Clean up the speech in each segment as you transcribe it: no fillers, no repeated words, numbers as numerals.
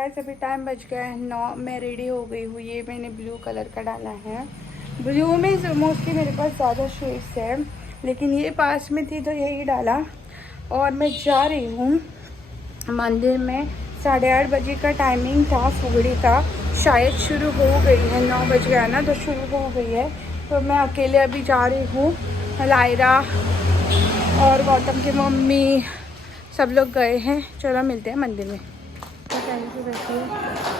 ऐसे अभी टाइम बज गया है 9। मैं रेडी हो गई हूँ। ये मैंने ब्लू कलर का डाला है। ब्लू में मोस्टली मेरे पास ज़्यादा शेड्स है, लेकिन ये पास में थी तो यही डाला। और मैं जा रही हूँ मंदिर में। 8:30 बजे का टाइमिंग था फुगड़ी का, शायद शुरू हो गई है। 9 बज गया ना तो शुरू हो गई है। तो मैं अकेले अभी जा रही हूँ। लायरा और गौतम की मम्मी सब लोग गए हैं। चलो मिलते हैं मंदिर में। थैंक यू बैठिए।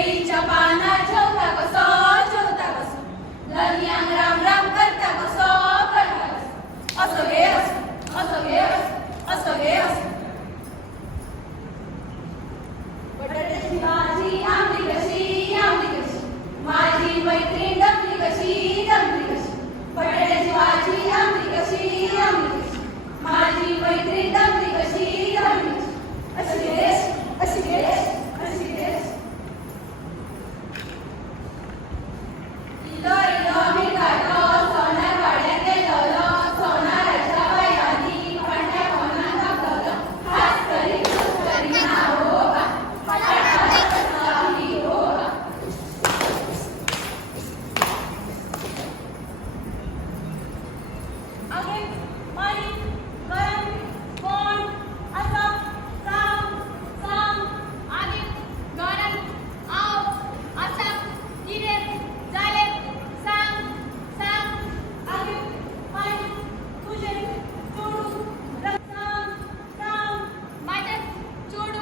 केळीच्या पाना ठेवता कसो ठेवता कसो लग्यांग राम राम करता कसो करता कसो असो घे असो घे असो घे असो बटाट्याची भाजी आमली कशी माझी मैत्रीण जमली कशी बटाट्याची भाजी आमली कशी माझी मैत्रीण जमली कशी अशी गेलेस अशी गेलेस अशी गेलेस इलो इलो मी काढलो सोनार वाड्यात गेलो सोनाराच्या बायांनी पांढऱ्या कोणात दाखवलं हात करी ना हो का फटाफट हो का आगे माई गरम कोण असं सांग आगे गरम आव असं किरे झाले सांग आगे माई तुझे चोडू सांग माझे चोडू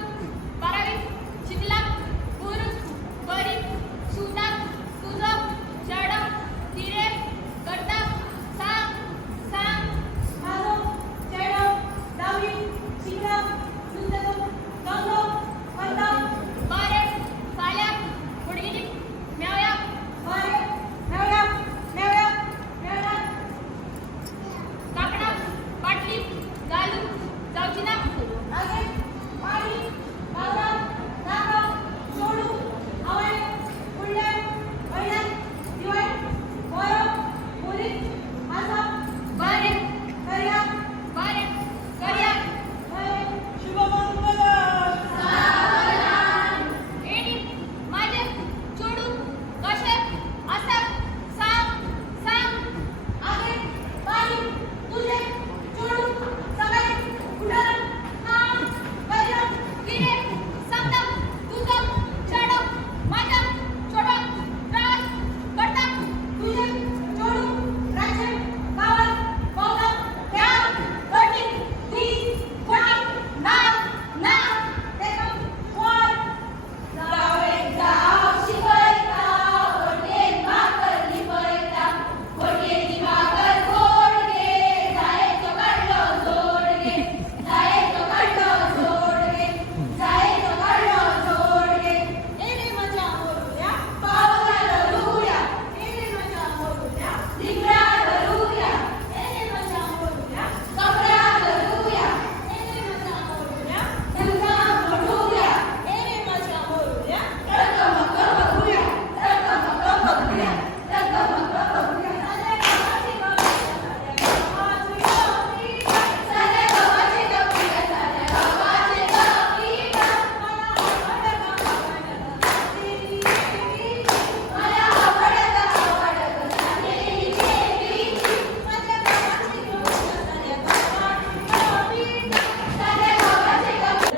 12वी शिकला पुरुष बरी सुद्धा तुझं जड किरे करता सांग माझो चेडो 10वी शिकला सुंदर गंगो करता बारे साल्या गुडगिनी मेवया बारे मेवया काकडा बाटली घालू जाऊची ना आगे पाणी बाबा नाका सोडू आवळे पुढले पहिल्या दिवाळी मोरो मुली आसा बारे करिया बारे शुभमंगल एडी माझे चोडू कसे असं सांग आगे पाणी तुझे चोडू सगळे उडण काम करिया किरे समजा तुझं चढ माझा छोटा त्रास करता तुझे चोडू राजे कावल पौदा त्या गटी ती गटी ना देखो कोण जाव शिकयता वटेन भाकर लिपयता वटेची भाकर गोड गे जायचो काढलो जोड गे जायचो काढलो जोड गे जायचो काढलो जोड गे एने मजा मोरूया पावला धरूया एने मजा मोरूया दिगळा धरूया एने मजा मोरूया कपडा धरूया एने मजा मोरूया धंदा मोरूया एने मजा मोरूया रंगमक बघूया रंगमक बघूया साऱ्या गावाची गप्पी साऱ्या गावाची गप्पी मला आवडत साऱ्या गावाची गप्पी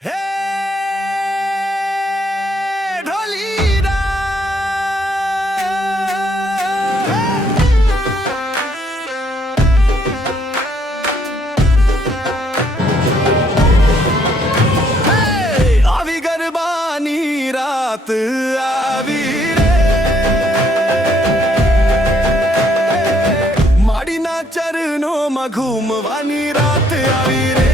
हे ढोलीरा हे आवी गरबानी रात आवी रे माडी ना चरणों मा घूमवानी रात आवी रे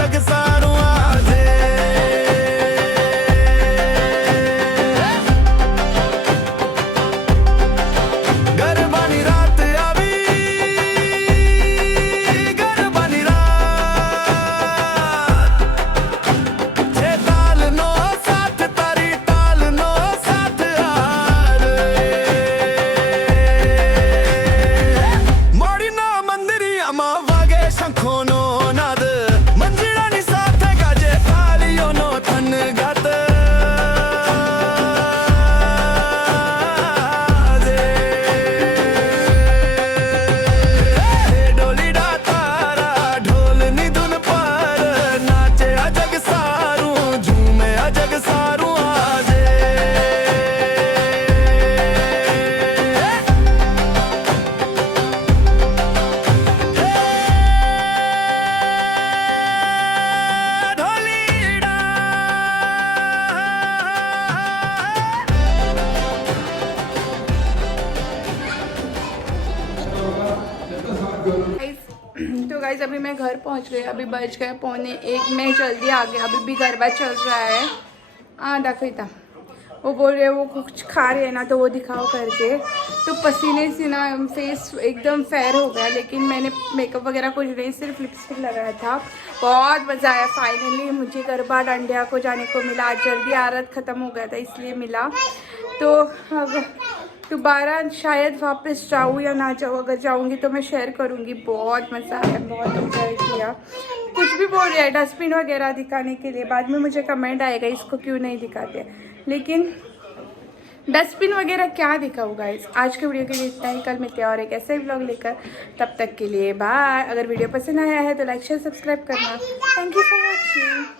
जग सारू आजे गरबानी रात आवी गरबानी रात छे ताल नो साथ तारी ताल नो साथ आरे मोड़ी ना मंदिरिया मा वागे शंखो नो नाद मंजिरा नी साथ गाजे थालियो नो थन गात डोली डा तारा ढोल नी धुन पर नाचे अजग सारू झूमे अजग सारू आजे ढोलीडा तो गाइज अभी मैं घर पहुंच गई, अभी बज गए 1:45, मैं जल्दी आ गया, अभी भी गरबा चल रहा है। हाँ देखो वो बोल रहे वो कुछ खा रहे हैं ना, तो वो दिखाओ करके। तो पसीने से ना फेस एकदम फेयर हो गया, लेकिन मैंने मेकअप वगैरह कुछ नहीं, सिर्फ लिपस्टिक लगाया था। बहुत मज़ा आया, फाइनली मुझे गरबा डांडिया को जाने को मिला। आज जल्दी आरत ख़त्म हो गया था इसलिए मिला। तो अब दोबारा शायद वापस जाऊँ या ना जाऊँ, अगर जाऊँगी तो मैं शेयर करूँगी। बहुत मज़ा आया, बहुत एंजॉय किया। कुछ भी बोल रहे हैं डस्टबिन वगैरह दिखाने के लिए, बाद में मुझे कमेंट आएगा इसको क्यों नहीं दिखाते, लेकिन डस्टबिन वगैरह क्या दिखाऊँ गाइस। आज के वीडियो के लिए इतना ही, कल मिलते हैं और एक ऐसे व्लॉग लेकर। तब तक के लिए बाय। अगर वीडियो पसंद आया है तो लाइक शेयर सब्सक्राइब करना। Thank you for watching.